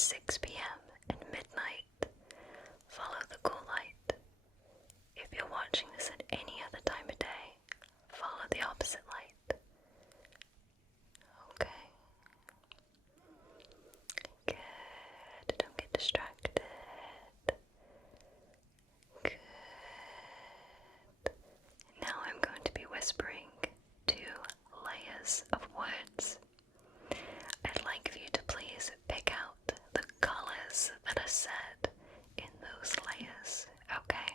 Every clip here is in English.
6 p.m. and midnight, follow the cool light. If you're watching this at any other time of day, follow the opposite light. Okay. Good. Don't get distracted. Good. Now I'm going to be whispering 2 layers of words. I'd like for you to please pick out the colors that are said in those layers, okay?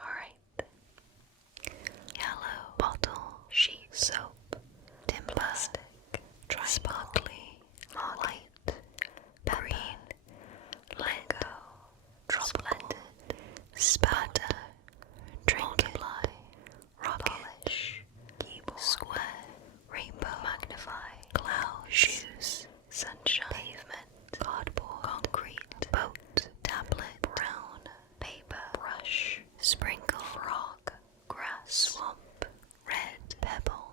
Alright. Yellow bottle, sheet soap, timber, plastic, triangle, sparkly, light, green, Lego, tropical, spatter, multiply, rocket, polish, keyboard, square, rainbow, magnify, cloud, shoes, sunshine, pavement, cardboard, concrete, boat, tablet, brown, paper, brush, sprinkle, frog, grass, swamp, red, pebble.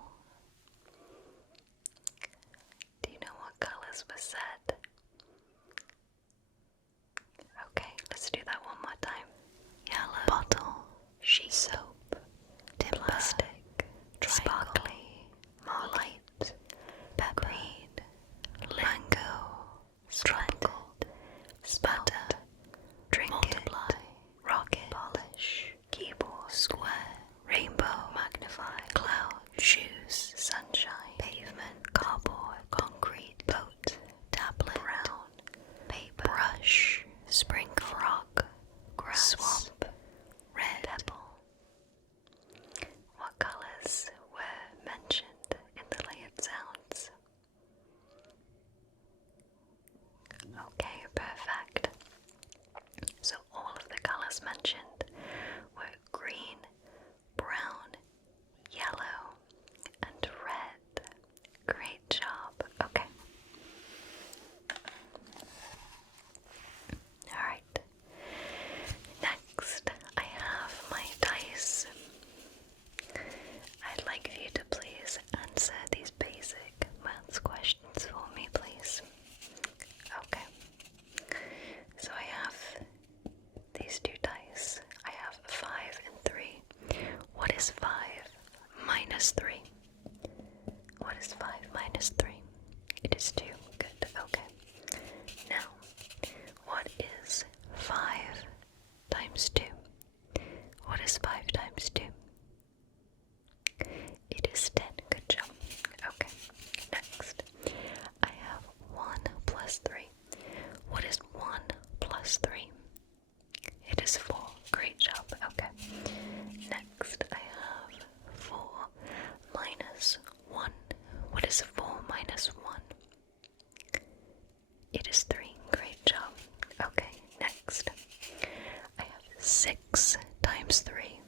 Do you know what colors were said? Okay, let's do that one more time. Yellow bottle, sheet soap, timber, plastic, sparkly, light, pepper, green, mango, tropical, spatter, multiply, rocket, polish, keyboard, square, rainbow, magnify, cloud, shoes, sunshine, pavement, cardboard, concrete, boat, tablet, brown, paper, brush, sprinkle, frog, grass, swamp, red, pebble. What colors were mentioned in the layered sounds? Okay, perfect. So all of the colors mentioned were green, brown, yellow, and red. Great job. Okay. Alright. Next, I have my dice. I'd like for you to please answer these basic maths questions for me, please. Okay. So I have these 2 dice. I have 5 and 3. What is 5 minus 3? What is 5 minus 3? It is 2. Good. Okay. Now, what is 5 times 2? What is 5 times 2? It is 10. Good job. Okay. Next, I have 1 plus 3. What is 1 plus 3? It is 4. Great job. Okay. Next, I have 4 minus 1. What is 4 minus 1? It is 3. Great job. Okay. Next, I have 6 times 3.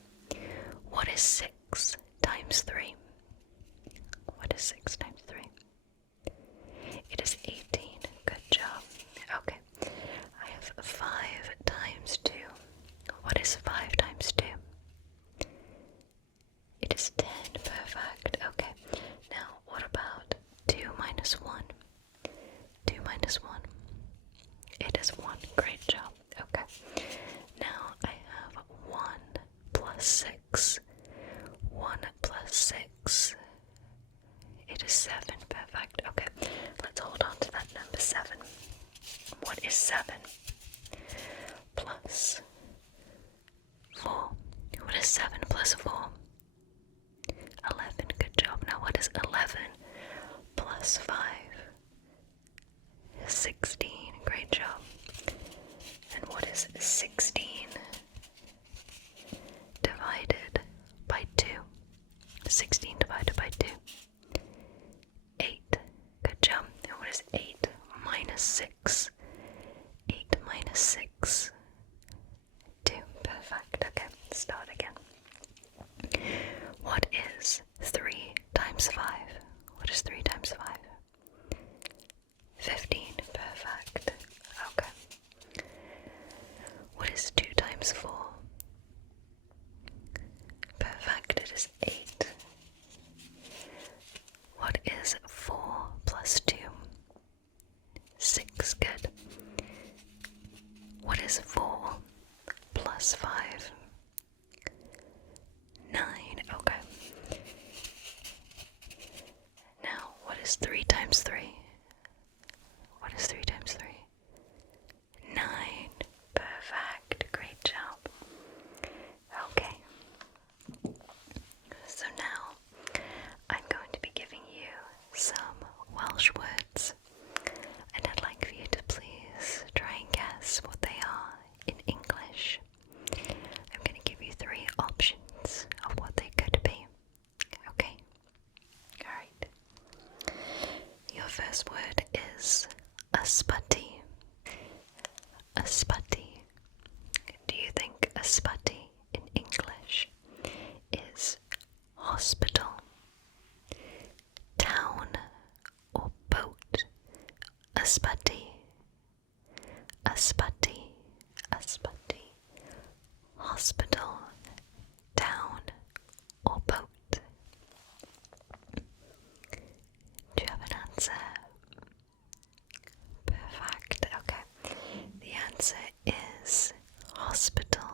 What is 6 times 3? What is 6 times 3? It is 18. Good job. Okay. I have 5 times 2. What is 5 times 2? It is 10. Perfect. Okay. Now, what about 2 minus 1? 2 minus 1. It is 1. Great job. Okay. Now, I have 1 plus 6. 1 plus 6. It is 7. Perfect. Okay. Let's hold on to that number 7. What is 7 plus 4? What is 7 plus 4? 11. Good job. Now what is 11 plus 5? 16. Great job. And what is 16 divided by 2? 16 divided by 2. 8. Good job. And what is 8 minus 6? 8 minus 6. 2. Perfect. Okay, start again. What is 3 times 5? What is 3 times 5? 15. Perfect. Okay. What is ysbyty, ysbyty, hospital, town, or boat. Do you have an answer? Perfect, okay. The answer is hospital.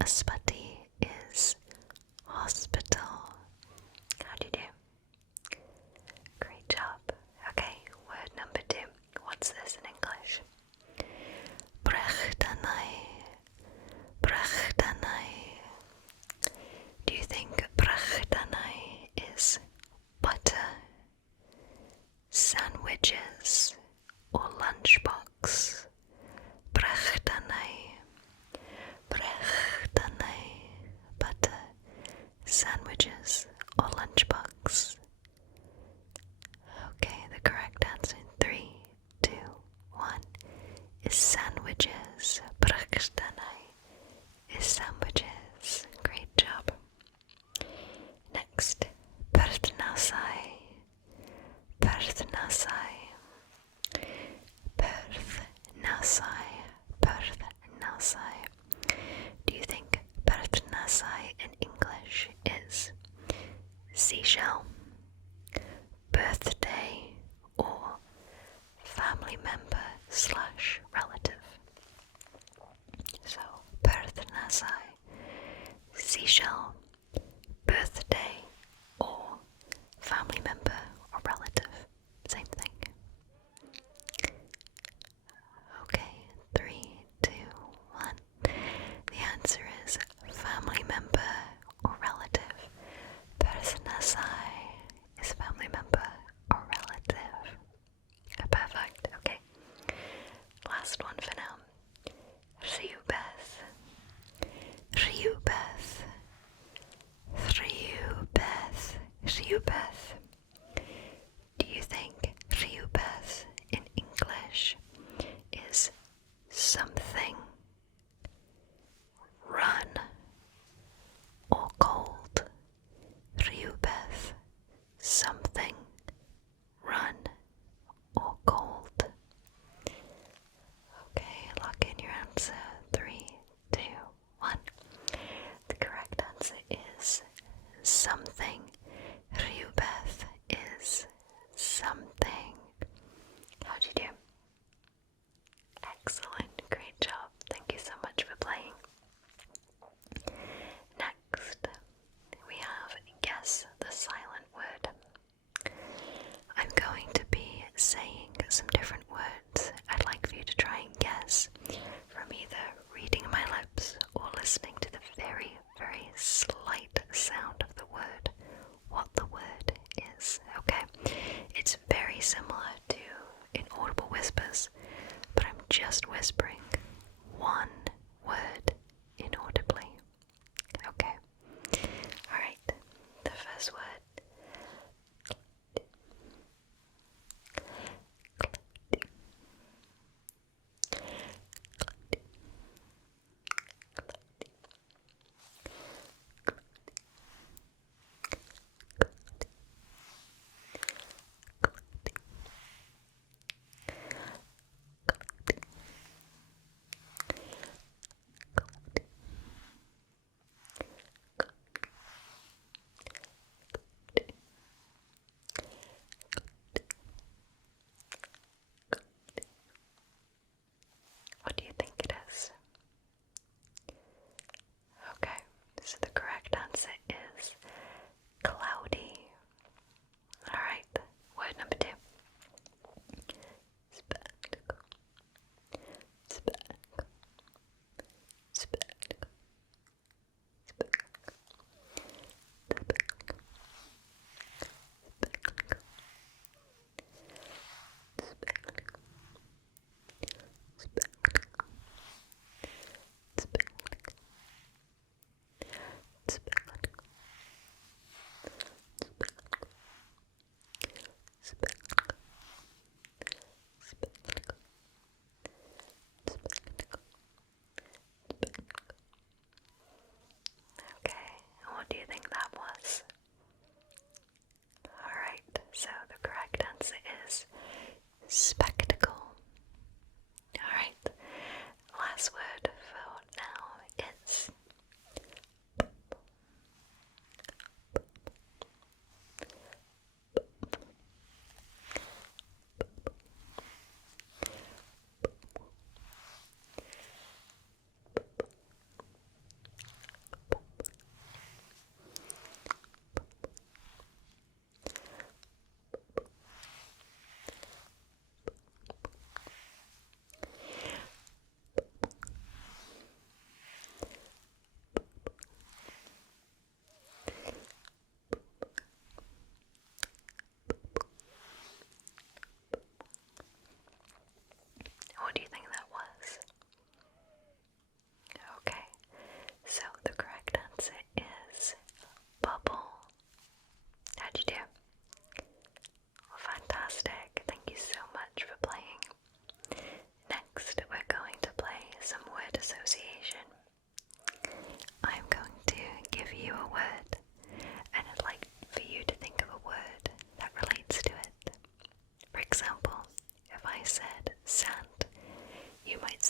Ysbyty is hospital. How do you do? Great job. Okay, word number 2. What's this in English? Brechdanau. Brechdanau. Do you think brechdanau is butter, sandwiches, or lunchbox? Brechdanau. Brechdanau. Butter, sandwiches, or lunchbox? Okay, the correct answer in 3, 2, 1 is sandwiches. Brechdanau is sandwiches. Great job. Next, perthnasau. Perthnasau. Perthnasau. Perthnasau. Do you think perthnasau in English is seashell, birthday, or family member / relative? So, perthnasau, seashell, birthday, or family member or relative? Same thing. Okay, 3, 2, 1. The answer is family member or relative. Perthnasau is family member or relative. Perfect, okay. Last one for now. Rhywbeth. Rhywbeth. Rhywbeth. Rhywbeth. Do you think rhywbeth in English is something, run, or cold? Rhywbeth, something, run, or cold? Okay, lock in your answer. 3, 2, 1. The correct answer is something. Rhywbeth is something. How'd you do? Excellent, great job. Thank you so much for playing. Next, we have guess the silent word. I'm going to be saying some different words. I'd like for you to try and guess from either reading my lips or listening to the very, very slight sound of the word what the word is, okay? It's very similar to inaudible whispers, but I'm just whispering one word inaudibly, okay? Alright, the first word.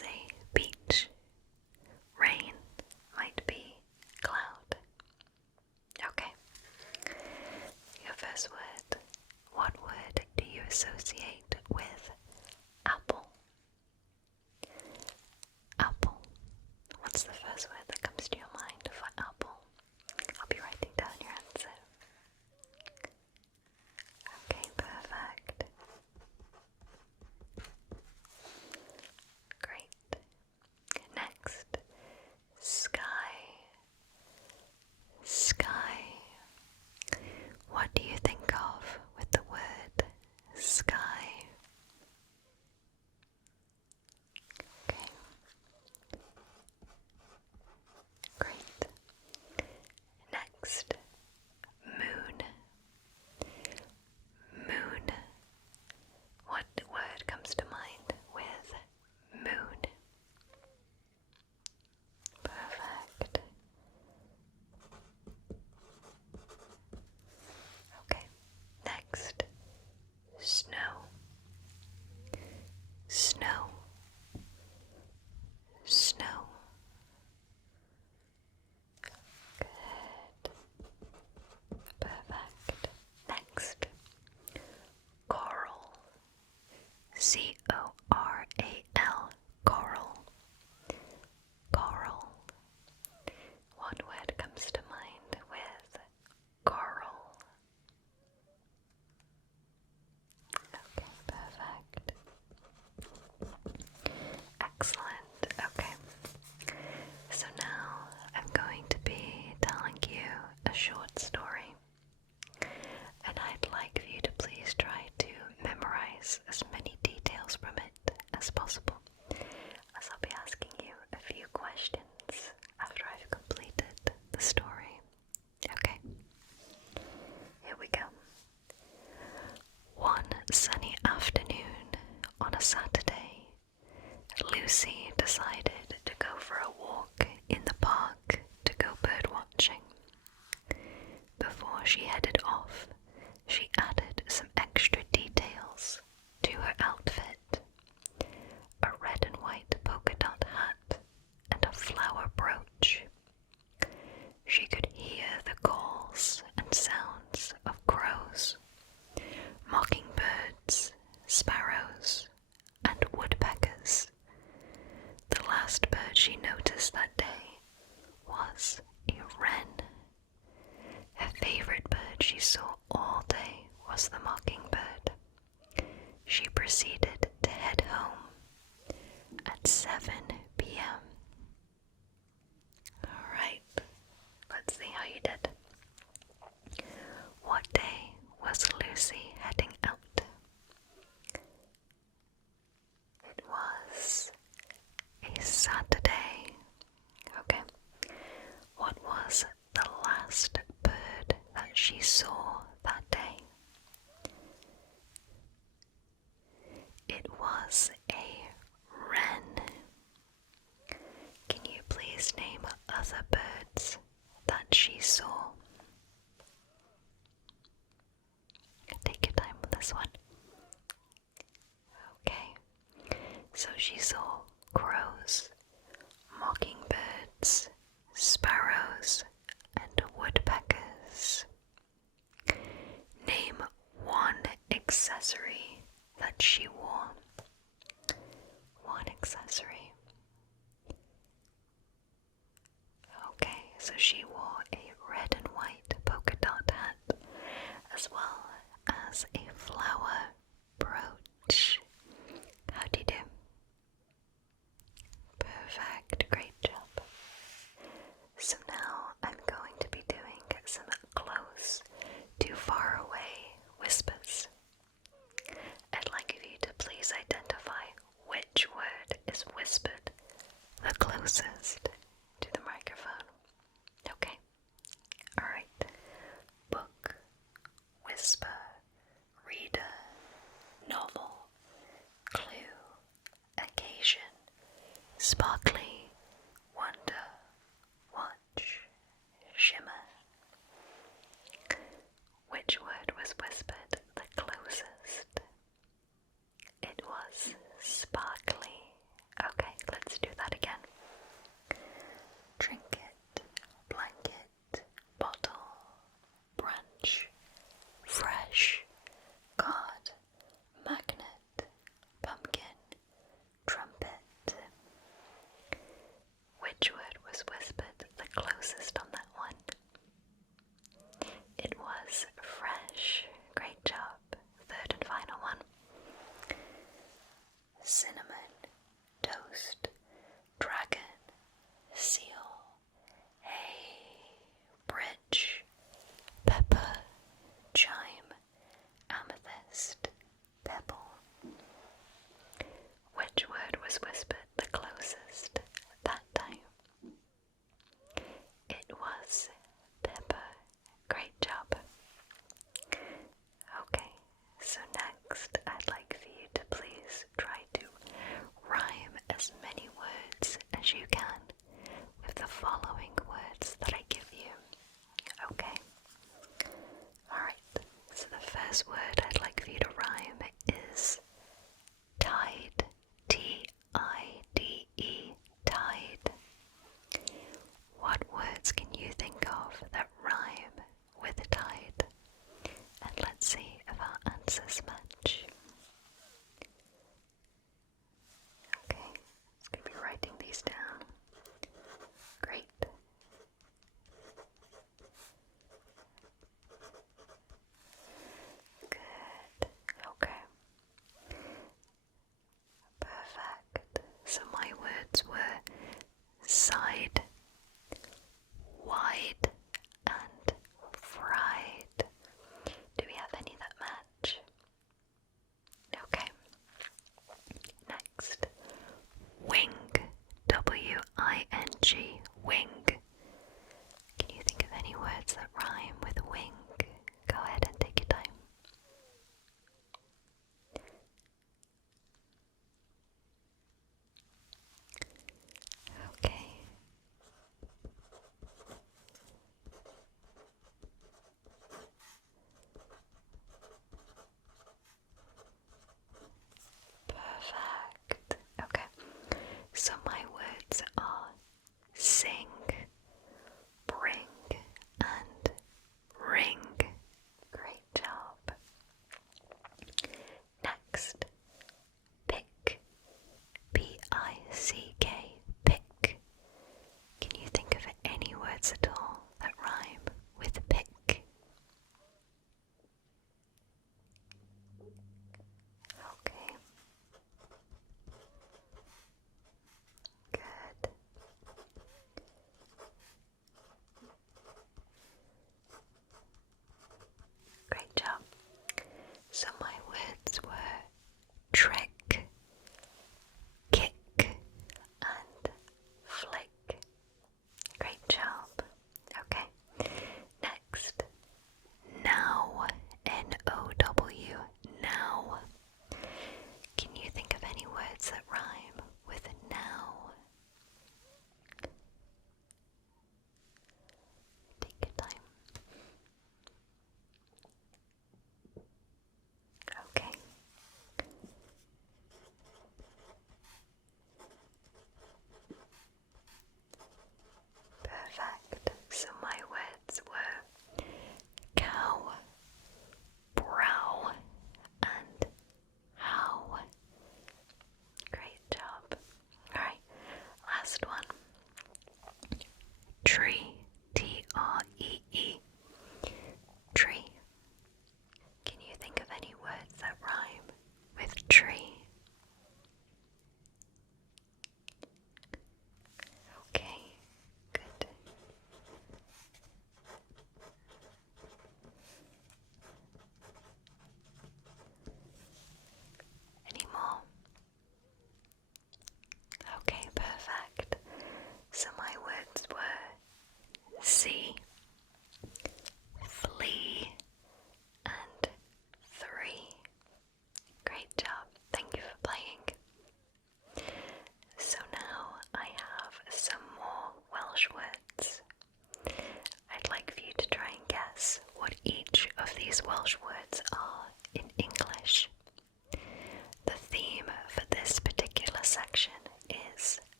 say beach. Rain might be cloud. Okay. Your first word. What word do you associate with apple? Apple. What's the first word that comes to your mind for apple? I'll be writing down your answer. Okay, perfect. Great. Next, sky. Sky. What do you think of with the word sky? Okay. Great. Next, moon. Moon. What word comes to mind with moon? Perfect. Okay, next, snow. Snow. Snow. Good. Perfect. Next, coral. C-O-R-A-L. Coral. Coral. What word comes to mind with coral? Okay, perfect. Excellent. Okay. So now I'm going to be telling you a short story, and I'd like for you to please try to memorize as many details from it as possible, as I'll be asking you a few questions after I've completed the story. Okay, here we go. One sunny afternoon on a Saturday, Lucy decided to go for a walk in the park to go bird watching. Before she headed off, she added some extra details to her outfit: a red and white polka dot hat and a flower brooch. She could hear the calls and sounds of crows, mockingbirds, sparrows, and woodpeckers. The last bird she noticed that day was a wren. Her favorite bird she saw all day was the mockingbird. She proceeded to head home at 7 p.m. Alright, let's see how you did. What day was Lucy heading out? It was a Saturday. Okay. What was the last bird that she saw that day? It was a wren. Can you please name other birds that she saw? Take your time with this one. Okay, so she saw crows, mockingbirds, sparrows, and woodpeckers. Name one accessory that she wore. One accessory. Okay, so she wore a red and white polka dot hat, as well as a flower brooch. How'd you do? Perfect, great job. So now I'm going to be doing some close to far away whispers. I'd like for you to please identify which word is whispered the closest to the microphone. Okay? Alright. Book, whisper, reader, novel, clue, occasion, sparkly, wonder, watch, shimmer. Which word was whispered the closest? It was sparkly. Okay, side, wide, and fried. Do we have any that match? Okay. Next, wing, W-I-N-G, wing. Can you think of any words that rhyme with wing? Go ahead and take your time. Okay,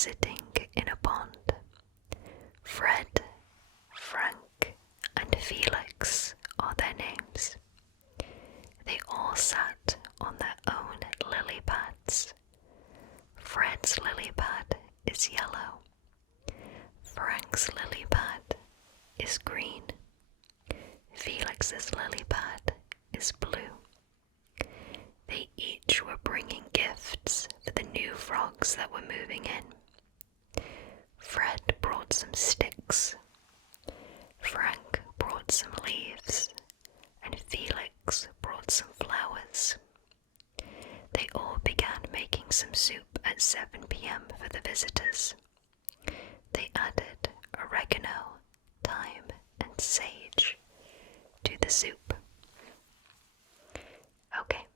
sitting in a pond. Fred, Frank, and Felix are their names. They all sat on their own lily pads. Fred's lily pad is yellow. Frank's lily pad is green. Felix's lily pad is blue. They each were bringing gifts for the new frogs that were moving in. Fred brought some sticks. Frank brought some leaves. And Felix brought some flowers. They all began making some soup at 7 p.m. for the visitors. They added oregano, thyme, and sage to the soup. Okay,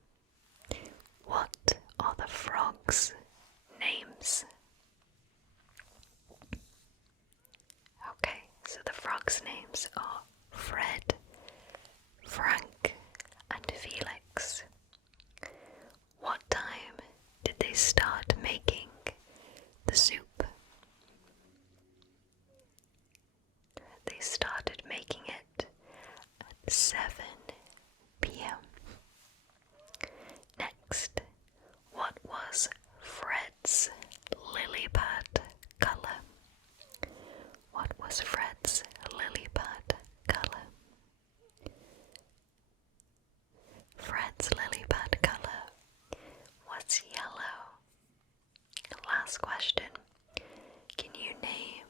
what are the frogs' names? Okay, so the frogs' names are Fred, Frank, and Felix. What time did they start making the soup? They started making it at 7 p.m. Next, what was Fred's lily pad colour? What was Fred's lily pad colour? Fred's lily pad colour was yellow. Last question. Can you name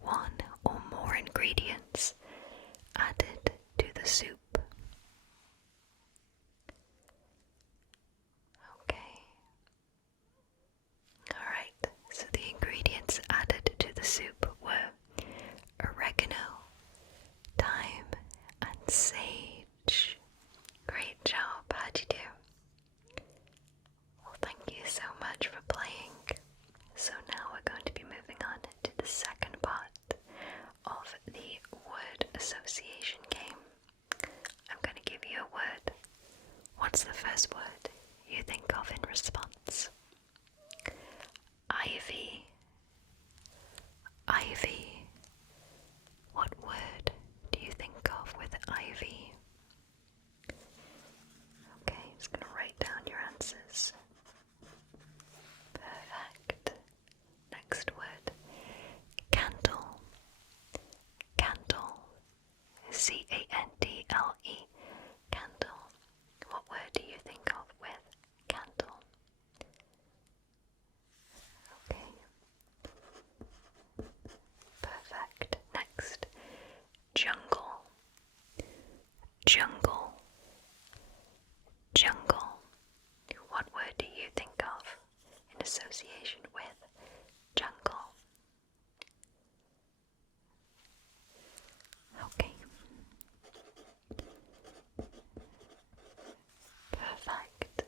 one or more ingredients added to the soup? Okay. Alright, so the ingredients added to the soup were oregano, thyme, and sage. Great job, how'd you do? Well, thank you so much for playing. So now we're going to be moving on to the second part of the word association game. I'm going to give you a word. What's the first word you think of in response? Ivy. Ivy. What word do you think of with ivy? Okay, just going to write down your answers. Perfect. Next word. Candle. Candle. C-A-N-D-L-E. Candle. What word do you think of with candle? Okay. Perfect. Next. Jungle. Jungle. Jungle. What word do you think of in association with jungle? Okay. Perfect.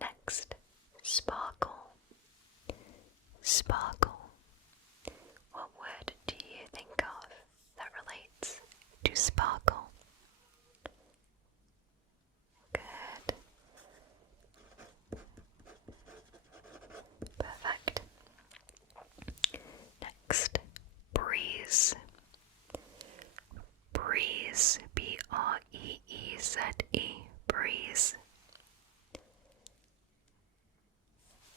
Next, sparkle. Sparkle. What word do you think of that relates to sparkle? Good. Perfect. Next, breeze. Breeze. B-R-E-E-Z-E. Breeze.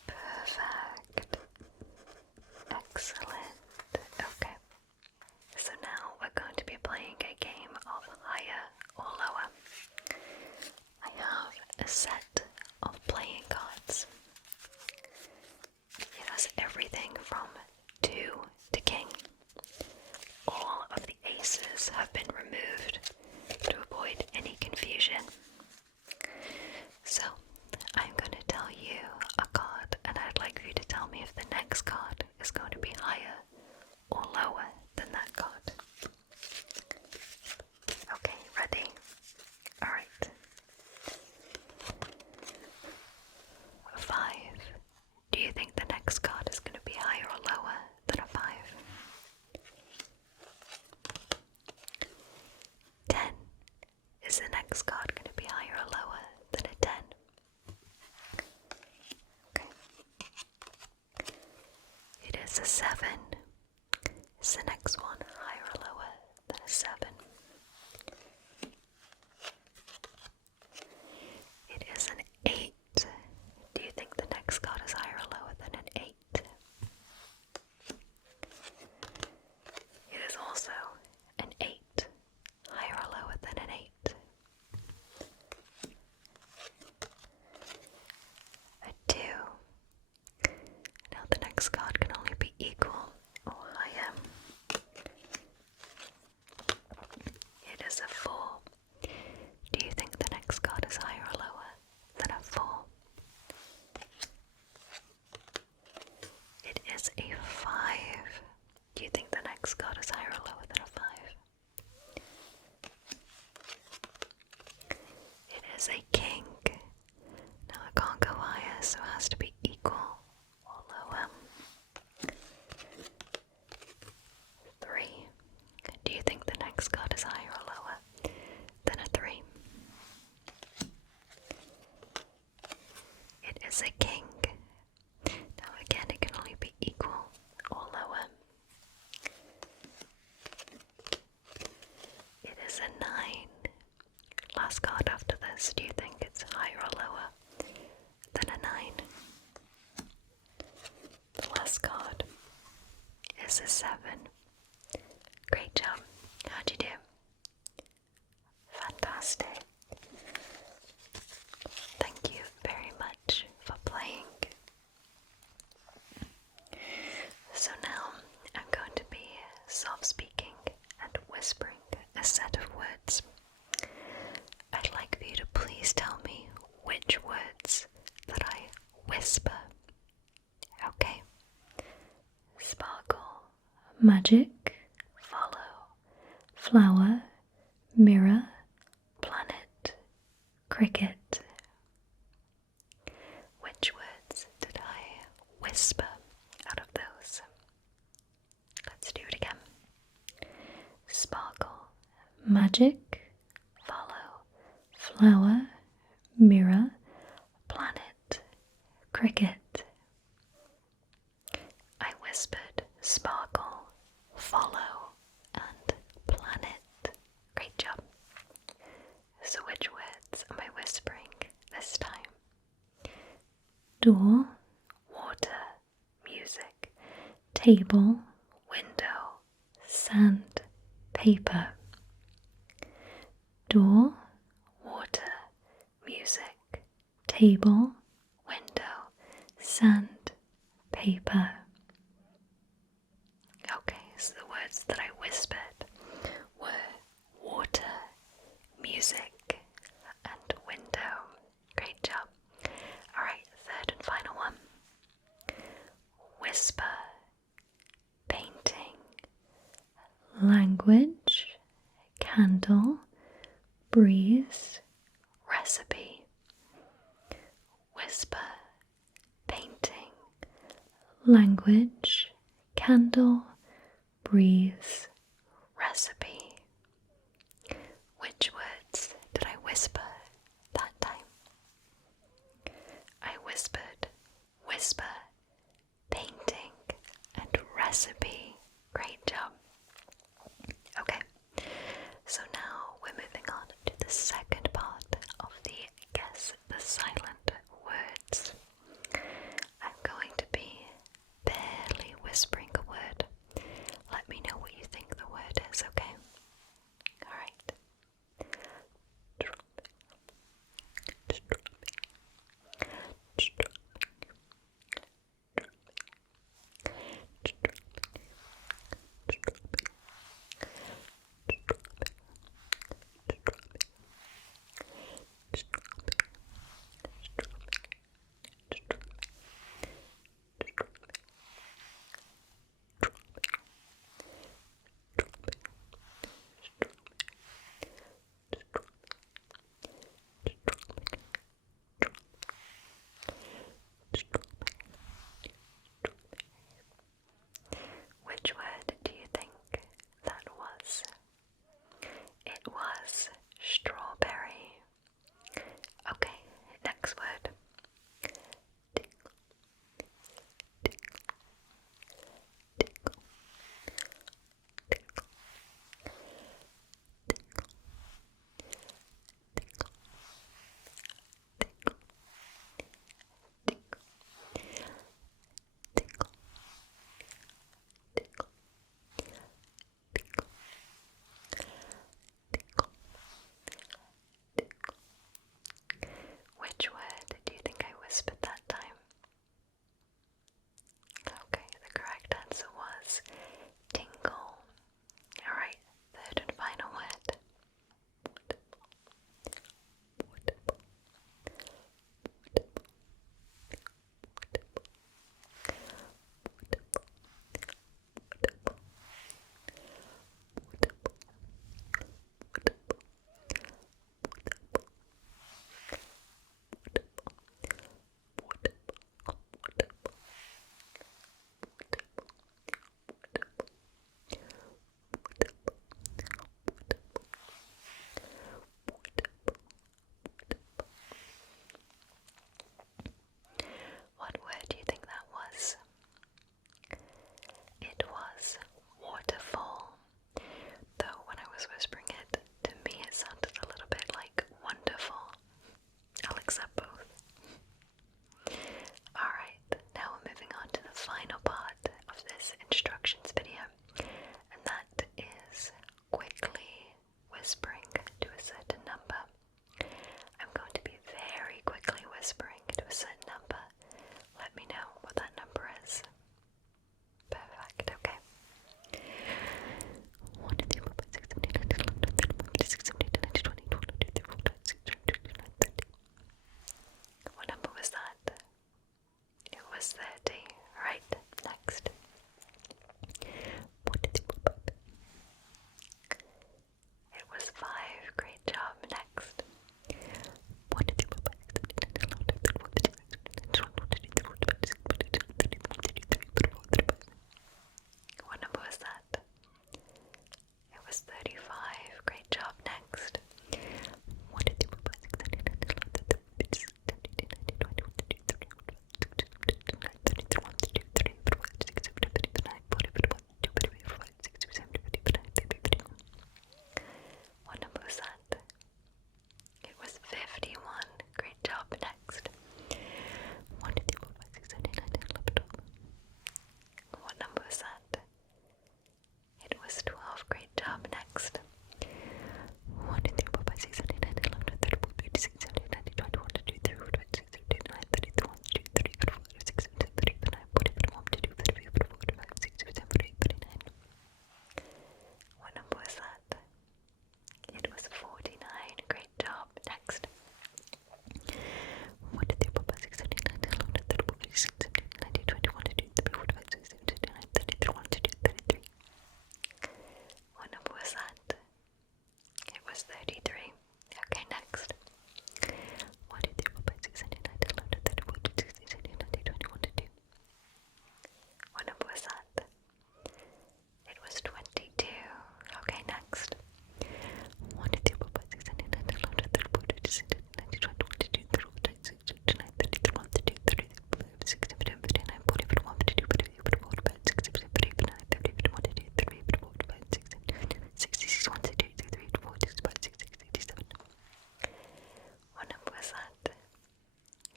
Perfect. Excellent. Okay. So now we're going to be playing a game of higher or lower. I have a set of playing cards. It has everything from 2 to king. All of the aces have been removed to avoid any confusion. So, I'm going to tell you a card and I'd like for you to tell me if the next card is going to be higher or lower than that card. Okay, ready? Alright. 5. Do you think the next card is going to be higher or lower than a 5? 10. Is the next card going to be higher or lower than a 10? Okay. It is a 7. Is the next one higher or lower than a 7? It is an 8. Do you think the next card is higher or lower than an 8? It is also an 8. Higher or lower than an 8? A 2. Now the next card can only be equal or higher. It is a 4. Do you think the next card is higher or lower than a 4? It is a 5. Do you think the next card is higher or lower than a 5? It is a king. Now it can't go higher, so it has to be equal or lower. 3. Do you think the next card is higher or lower than a 3? It is a king. Now again, it can only be equal or lower. It is a 9. Last card after this, do you think it's higher or lower than a 9? The last card is a 7. Great job. How'd you do? Fantastic. Thank you very much for playing. So now I'm going to be soft speaking and whispering a set of words. I'd like for you to please tell me which words that I whisper. Okay? Sparkle, magic, follow, flower, mirror, planet, cricket. Which words did I whisper out of those? Let's do it again. Sparkle, magic, follow, flower, mirror, planet, cricket. I whispered sparkle, follow, and planet. Great job. So which words am I whispering this time? Door, water, music, table, window, sand, paper. Door, water, music, table, window, sand, paper. Okay, so the words that I whispered were water, music, and window. Great job. Alright, third and final one. Whisper, painting, language, candle, breeze, recipe. Whisper, painting, language, candle, breeze, recipe. Which words did I whisper that time? I whispered whisper, painting, and recipe. Great job. Okay, so now we're moving on to the second part of the Guess the Silent Words. I'm going to be barely whispering a word. Let me know what you think the word is, okay? Alright. 51. Great job. Next. 1, 2, 3, 4, 5, 6, 7, 8, 9, 10, 11, 12. What number was that? It was 12. Great job. Next. 1, 2, 3, 4, 5, 6, 7, 8, 9, 10, 11, 12, 13, 14, 15, 16, 17, 18, 19, 20, 21, 22, 23, 24, 25, 26, 27, 28, 29, 30, 31, 32, 33, 34, 36, 37, 38, 39, 40, 41, 42, 43, 44, 45, 46, 47, 48, 49. What number was that? It was 49. Great job. Next. 1, 2, 3, 4, 5, 6, 7, 8, 9, 10, 11, 12, 13, 14, 15, 16, 17, 18, 19, 20, 21, 22, 23, 24, 25, 26, 27, 28, 29, 30, 31, 32, 33. What number was that? It was 33. Okay, next. 1, 2, 3, 4, 5, 6, 7, 8, 9, 10, 11, 12, 13, 14, 16, 17, 18, 19, 20, 21, 22. What number was that? It was 22. Okay, next. 1, 2, 3, 4, 5, 6, 7, 8, 9, 10, 11, 12, 13, 14, 15, 16, 17, 18, 19, 20, 21, 22, 23, 24, 25, 26, 27, 28, 29, 30, 31, 32, 33, 34, 35, 36, 37, 38, 39, 40, 41, 42, 43, 44, 45, 46, 47, 66, 1, 2, 3, 4, 5, 6, 67. What number was that?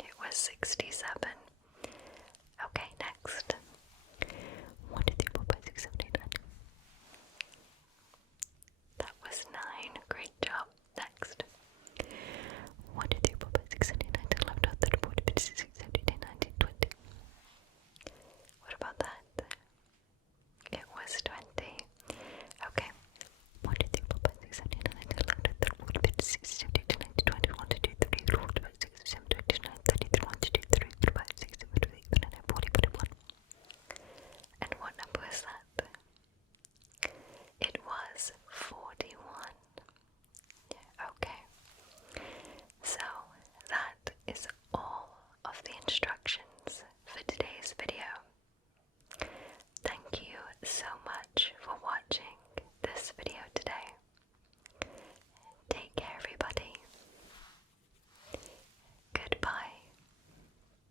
It was 67. Okay, next. 1, 2, 3, 4, 5, 6, 7, 8, 9. That was 9. Great job. Next. 1, 2, 3, 4, 5, 6, 7, 8, 9, 10, 11, 12, 13, 14, 15, 16, 17, 18, 19, 20. What about that? It was 20. Okay. 1, 2, 3, 4, 5, 6, 7, 8, 9, 10, 11, 12, 13, 14, 15, 16, 17, 18, 19, 20, 21, 22, 23, 24, 25, 26, 27, 28, 29, 30, 31, 32, 33, 35, 36, 37, 38, 39, 40, 41. And what number is that? It was 41. Yeah, okay. So that is all of the instructions for today's video.